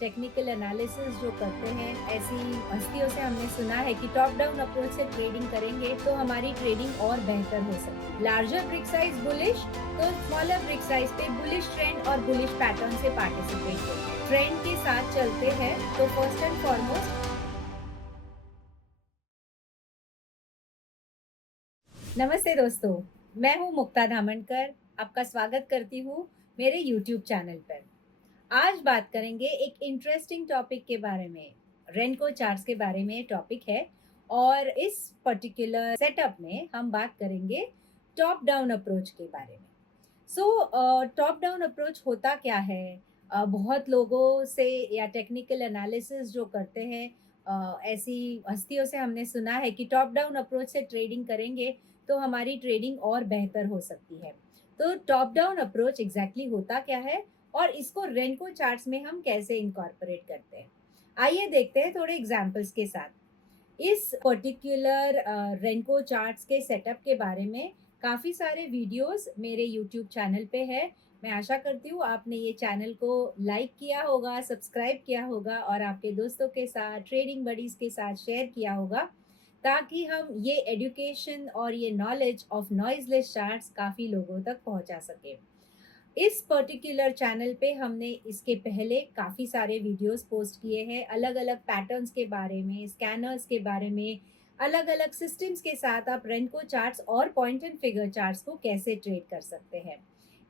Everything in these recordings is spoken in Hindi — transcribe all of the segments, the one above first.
टेक्निकल एनालिसिस जो करते हैं, ऐसी हस्तियों से हमने सुना है कि टॉप डाउन अप्रोच से ट्रेडिंग करेंगे तो हमारी ट्रेडिंग और बेहतर हो सकती है। लार्जर ब्रिक साइज बुलिश, तो स्मॉलर ब्रिक साइज पे बुलिश ट्रेंड और बुलिश पैटर्न से पार्टिसिपेट करते हैं। ट्रेंड के साथ चलते हैं तो फर्स्ट एंड फॉरमोस्ट नमस्ते दोस्तों, मैं हूँ मुक्ता धामनकर। आपका स्वागत करती हूँ मेरे YouTube चैनल पर। आज बात करेंगे एक इंटरेस्टिंग टॉपिक के बारे में। रेनको चार्ट्स के बारे में टॉपिक है और इस पर्टिकुलर सेटअप में हम बात करेंगे टॉप डाउन अप्रोच के बारे में। टॉप डाउन अप्रोच होता क्या है? बहुत लोगों से या टेक्निकल एनालिसिस जो करते हैं, ऐसी हस्तियों से हमने सुना है कि टॉप डाउन अप्रोच से ट्रेडिंग करेंगे तो हमारी ट्रेडिंग और बेहतर हो सकती है। तो टॉप डाउन अप्रोच एग्जैक्टली होता क्या है और इसको रेनको चार्ट्स में हम कैसे इनकॉर्पोरेट करते हैं? आइए देखते हैं थोड़े एग्जांपल्स के साथ। इस पर्टिकुलर रेनको चार्ट्स के सेटअप के बारे में काफ़ी सारे वीडियोस मेरे यूट्यूब चैनल पे है। मैं आशा करती हूँ आपने ये चैनल को लाइक किया होगा, सब्सक्राइब किया होगा और आपके दोस्तों के साथ, ट्रेडिंग बडीज के साथ शेयर किया होगा, ताकि हम ये एजुकेशन और ये नॉलेज ऑफ नॉइजलेस चार्ट्स काफ़ी लोगों तक पहुंचा सके। इस पर्टिकुलर चैनल पे हमने इसके पहले काफ़ी सारे वीडियोस पोस्ट किए हैं, अलग अलग पैटर्न्स के बारे में, स्कैनर्स के बारे में, अलग अलग सिस्टम्स के साथ आप रेनको चार्ट्स और पॉइंट एंड फिगर चार्ट्स को कैसे ट्रेड कर सकते हैं।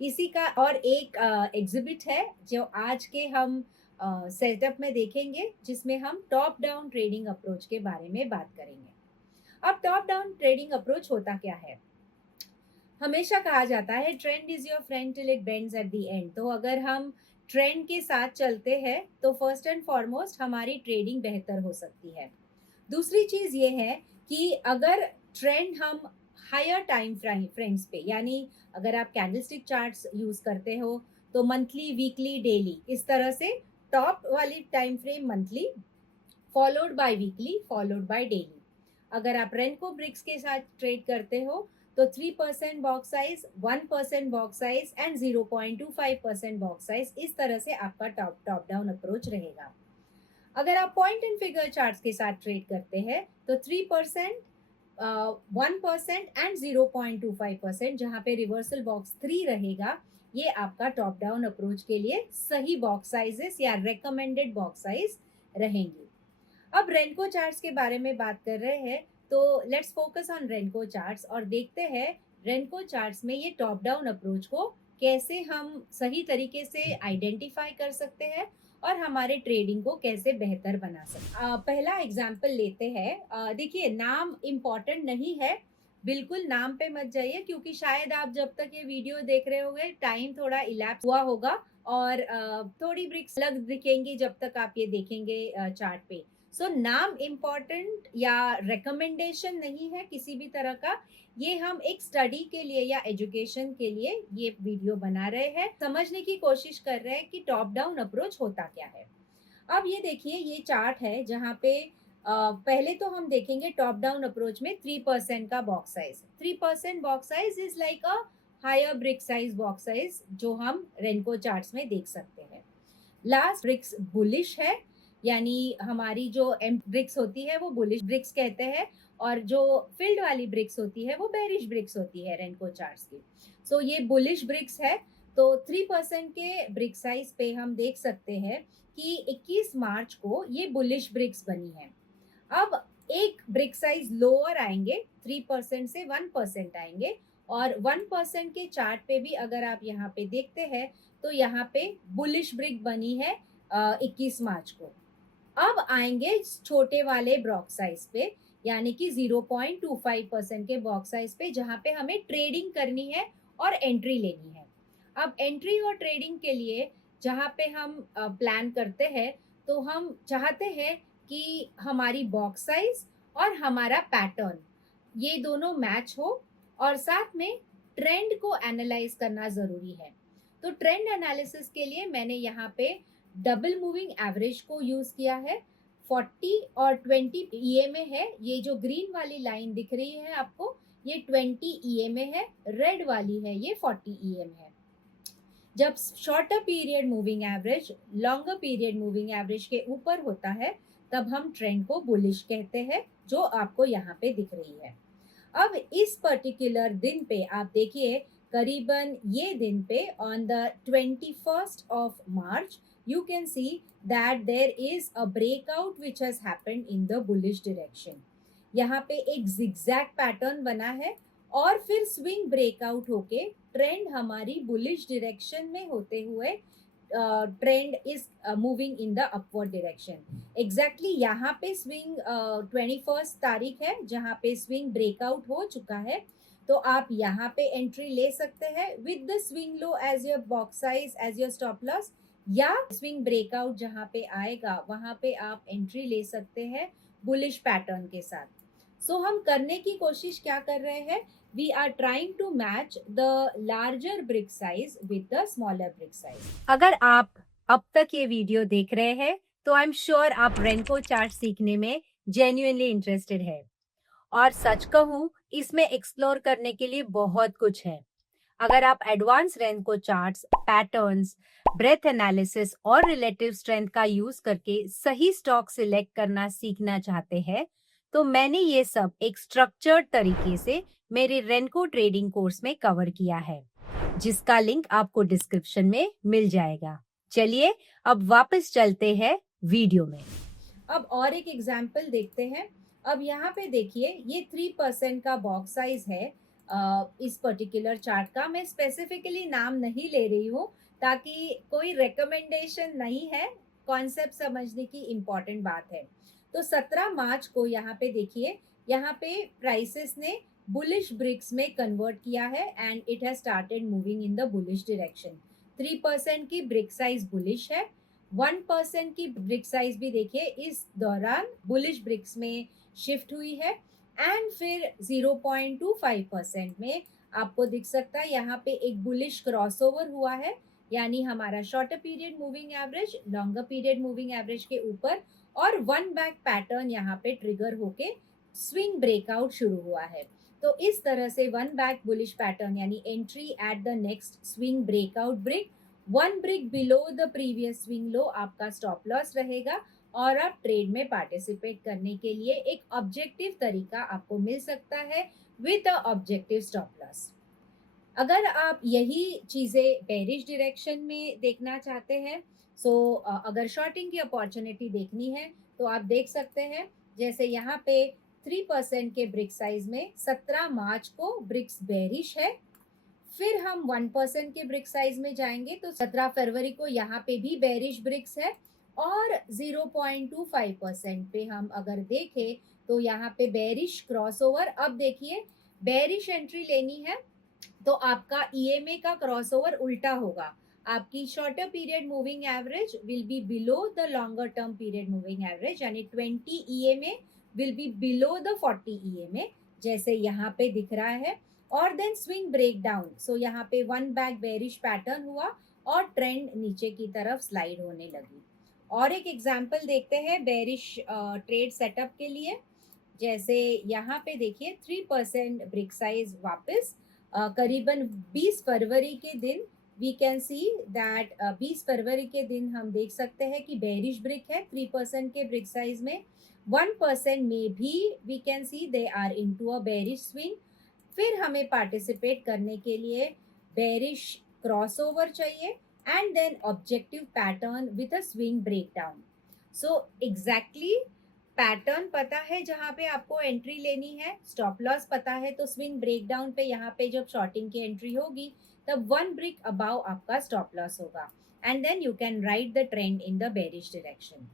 इसी का और एक एग्जिबिट है जो आज के हम सेटअप में देखेंगे, जिसमें हम टॉप डाउन ट्रेडिंग अप्रोच के बारे में बात करेंगे। अब टॉप डाउन ट्रेडिंग अप्रोच होता क्या है? हमेशा कहा जाता है trend is your friend till it bends at the end. तो अगर हम ट्रेंड के साथ चलते हैं तो फर्स्ट एंड फॉरमोस्ट हमारी ट्रेडिंग बेहतर हो सकती है। दूसरी चीज ये है कि अगर ट्रेंड हम हायर टाइम फ्रेम्स पे, यानी अगर आप कैंडलस्टिक चार्ट्स यूज करते हो तो मंथली, वीकली, डेली, इस तरह से टॉप वाली time frame monthly, followed by weekly, followed by daily. अगर आप रेनको ब्रिक्स के साथ ट्रेड करते हो तो 3% box size, 1% box size and 0.25% box size, इस तरह से आपका टॉप टॉप डाउन अप्रोच रहेगा। अगर आप पॉइंट एंड फिगर चार्ट्स के साथ ट्रेड करते हैं तो 3%, 1% एंड 0.25%, जहां पे रिवर्सल बॉक्स 3 रहेगा, ये आपका टॉप डाउन अप्रोच के लिए सही बॉक्स साइजेस या रेकमेंडेड बॉक्स साइज रहेंगे। अब रेनको चार्ट्स के बारे में बात कर रहे हैं तो लेट्स फोकस ऑन रेनको चार्ट्स और देखते हैं रेनको चार्ट्स में ये टॉप डाउन अप्रोच को कैसे हम सही तरीके से आइडेंटिफाई कर सकते हैं और हमारे ट्रेडिंग को कैसे बेहतर बना सकते हैं। पहला एग्जांपल लेते हैं। देखिए, नाम इम्पॉर्टेंट नहीं है, बिल्कुल नाम पे मत जाइए, क्योंकि शायद आप जब तक ये वीडियो देख रहे होंगे टाइम थोड़ा इलैप्स हुआ होगा और थोड़ी ब्रिक्स अलग दिखेंगी जब तक आप ये देखेंगे चार्ट पे। नाम इम्पॉर्टेंट या रिकमेंडेशन नहीं है किसी भी तरह का। ये हम एक स्टडी के लिए या एजुकेशन के लिए ये वीडियो बना रहे हैं, समझने की कोशिश कर रहे हैं कि टॉप डाउन अप्रोच होता क्या है। अब ये देखिए, ये चार्ट है जहाँ पे पहले तो हम देखेंगे टॉप डाउन अप्रोच में 3% का box size. 3% box size is like a higher brick size box size, जो हम रेनको चार्ट्स में देख सकते हैं। लास्ट ब्रिक्स बुलिश है, यानी हमारी जो एम ब्रिक्स होती है वो बुलिश ब्रिक्स कहते हैं, और जो फिल्ड वाली ब्रिक्स होती है वो बेरिश ब्रिक्स होती है रेनको चार्ट्स की। ये बुलिश ब्रिक्स है। तो 3% के ब्रिक साइज पे हम देख सकते हैं कि 21 मार्च को ये बुलिश ब्रिक्स बनी है। अब एक ब्रिक साइज लोअर आएंगे, 3% से 1% आएंगे, और 1% के चार्ट पे भी अगर आप यहाँ पे देखते हैं तो यहाँ पे बुलिश ब्रिक बनी है 21 मार्च को। अब आएंगे छोटे वाले बॉक्स साइज पे, यानी कि 0.25% के बॉक्स साइज पे, जहाँ पे हमें ट्रेडिंग करनी है और एंट्री लेनी है। अब एंट्री और ट्रेडिंग के लिए जहाँ पे हम प्लान करते हैं, तो हम चाहते हैं कि हमारी बॉक्स साइज और हमारा पैटर्न ये दोनों मैच हो, और साथ में ट्रेंड को एनालाइज करना ज़रूरी है। तो ट्रेंड एनालिसिस के लिए मैंने यहाँ पे डबल मूविंग एवरेज को यूज़ किया है। 40 और 20 EMA है। ये जो ग्रीन वाली लाइन दिख रही है आपको, ये 20 EMA है, रेड वाली है ये 40 EM है। जब shorter period moving average longer period moving average के ऊपर होता है तब हम ट्रेंड को बुलिश कहते हैं, जो आपको यहाँ पे दिख रही है। अब इस पर्टिकुलर दिन पे आप देखिए, करीबन ये दिन पे on the 21st of March you can see that there is a breakout which has happened in the bullish direction. यहाँ पे एक जिगजैग पैटर्न बना है और फिर स्विंग ब्रेकआउट होके ट्रेंड हमारी बुलिश डायरेक्शन में होते हुए trend is moving in the upward direction. Exactly यहाँ पे स्विंग 21st तारीख है जहाँ पे स्विंग ब्रेकआउट हो चुका है, तो आप यहाँ पे एंट्री ले सकते हैं with the swing low as your box size as your stop loss, या स्विंग ब्रेकआउट जहाँ पे आएगा वहाँ पे आप एंट्री ले सकते हैं बुलिश पैटर्न के साथ। सो हम करने की कोशिश क्या कर रहे हैं, we are trying to match the larger brick size with the smaller brick size। अगर आप अब तक ये वीडियो देख रहे हैं तो आई एम श्योर आप रेनको चार्ट सीखने में जेन्युइनली इंटरेस्टेड है, और सच कहूँ इसमें एक्सप्लोर करने के लिए बहुत कुछ है। अगर आप advance renko charts, patterns, breadth analysis और रिलेटिव स्ट्रेंथ का यूज करके सही स्टॉक सिलेक्ट करना सीखना चाहते हैं तो मैंने ये सब एक स्ट्रक्चर्ड तरीके से मेरे रेनको ट्रेडिंग कोर्स में कवर किया है, जिसका लिंक आपको डिस्क्रिप्शन में मिल जाएगा। चलिए अब वापस चलते हैं वीडियो में। अब और एक एग्जाम्पल देखते हैं। अब यहाँ पे देखिए, ये 3% का बॉक्स साइज है इस पर्टिकुलर चार्ट का। मैं स्पेसिफिकली नाम नहीं ले रही हूँ ताकि कोई रिकमेंडेशन नहीं है, कॉन्सेप्ट समझने की इम्पोर्टेंट बात है। तो 17 मार्च को यहाँ पे देखिए, यहाँ पे प्राइसेस ने बुलिश ब्रिक्स में कन्वर्ट किया है and it has started moving in the bullish direction. 3% की ब्रिक साइज बुलिश है, 1% की ब्रिक साइज भी देखिए इस दौरान बुलिश ब्रिक्स में शिफ्ट हुई है, एंड फिर 0.25% में आपको दिख सकता है यहाँ पे एक बुलिश क्रॉसओवर हुआ है, यानी हमारा shorter period moving average longer period moving average के ऊपर, और वन बैक पैटर्न यहाँ पे ट्रिगर होके स्विंग ब्रेकआउट शुरू हुआ है। तो इस तरह से वन बैक बुलिश पैटर्न यानी entry at the next swing breakout brick, one brick below the previous swing low आपका स्टॉप लॉस रहेगा, और आप ट्रेड में पार्टिसिपेट करने के लिए एक ऑब्जेक्टिव तरीका आपको मिल सकता है with a objective stop loss. अगर आप यही चीजें बेरिश डायरेक्शन में देखना चाहते हैं, सो अगर शॉर्टिंग की अपॉर्चुनिटी देखनी है तो आप देख सकते हैं, जैसे यहाँ पे 3% के ब्रिक साइज में 17 मार्च को ब्रिक्स बेरिश है, फिर हम 1% के ब्रिक साइज में जाएंगे तो 17 फरवरी को यहाँ पे भी बेरिश ब्रिक्स है, और 0.25% पे हम अगर देखें तो यहाँ पे बेरिश क्रॉसओवर। अब देखिए, बेरिश एंट्री लेनी है तो आपका ईएमए का क्रॉसओवर उल्टा होगा, आपकी shorter period moving average will be below the longer term period moving average, यानी 20 EMA will be below the 40 EMA जैसे यहाँ पे दिख रहा है, और देन स्विंग ब्रेक डाउन। सो यहाँ पे वन बैक बेरिश पैटर्न हुआ और ट्रेंड नीचे की तरफ स्लाइड होने लगी। और एक एग्जाम्पल देखते हैं बेरिश ट्रेड सेटअप के लिए। जैसे यहाँ पे देखिए 3% ब्रिक साइज वापस करीबन 20 फरवरी के दिन वी कैन सी दैट 20 फरवरी के दिन हम देख सकते हैं कि बेरिश ब्रिक है 3% के ब्रिक साइज में, 1% में भी we can see they are into a bearish swing. फिर हमें पार्टिसिपेट करने के लिए बेरिश क्रॉसओवर चाहिए and then objective pattern with a swing breakdown. So exactly pattern पता है जहाँ पे आपको एंट्री लेनी है, स्टॉप लॉस पता है, तो स्विंग ब्रेकडाउन पे यहाँ पे जब शॉर्टिंग की एंट्री होगी तब वन ब्रिक अबाउ आपका स्टॉप लॉस होगा, and then you can ride the trend in the bearish direction.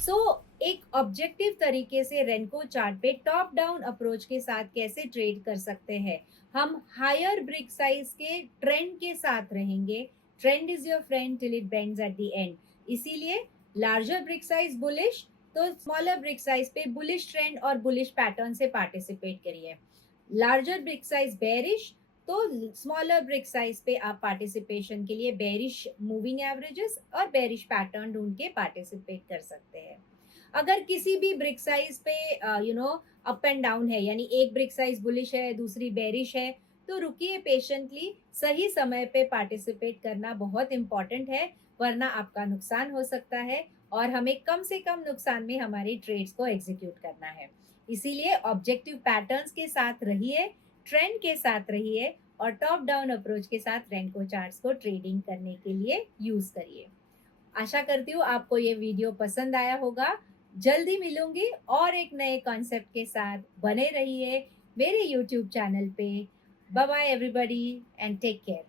So एक ऑब्जेक्टिव तरीके से रेनको चार्ट पे टॉप डाउन अप्रोच के साथ कैसे ट्रेड कर सकते हैं, हम हायर ब्रिक साइज के ट्रेंड के साथ रहेंगे। Trend is your friend till it bends at the end, इसीलिए लार्जर ब्रिक साइज बुलिश तो स्मॉलर ब्रिक साइज पे बुलिश ट्रेंड और बुलिश पैटर्न से पार्टिसिपेट करिए। लार्जर ब्रिक साइज बेरिश तो स्मॉलर ब्रिक साइज पे आप पार्टिसिपेशन के लिए बेरिश मूविंग एवरेजेस और बेरिश पैटर्न ढूंढ के पार्टिसिपेट कर सकते हैं। अगर किसी भी ब्रिक साइज पे अप एंड डाउन है, यानी एक ब्रिक साइज बुलिश है दूसरी बेरिश है, तो रुकिए पेशेंटली, सही समय पे पार्टिसिपेट करना बहुत इम्पोर्टेंट है, वरना आपका नुकसान हो सकता है और हमें कम से कम नुकसान में हमारी ट्रेड्स को एग्जीक्यूट करना है। इसीलिए ऑब्जेक्टिव पैटर्न्स के साथ रहिए, ट्रेंड के साथ रहिए और टॉप डाउन अप्रोच के साथ रेनको चार्ट्स को ट्रेडिंग करने के लिए यूज करिए। आशा करती हूँ आपको ये वीडियो पसंद आया होगा। जल्दी मिलूंगी और एक नए कॉन्सेप्ट के साथ। बने रहिए मेरे यूट्यूब चैनल पे। Bye bye everybody and take care.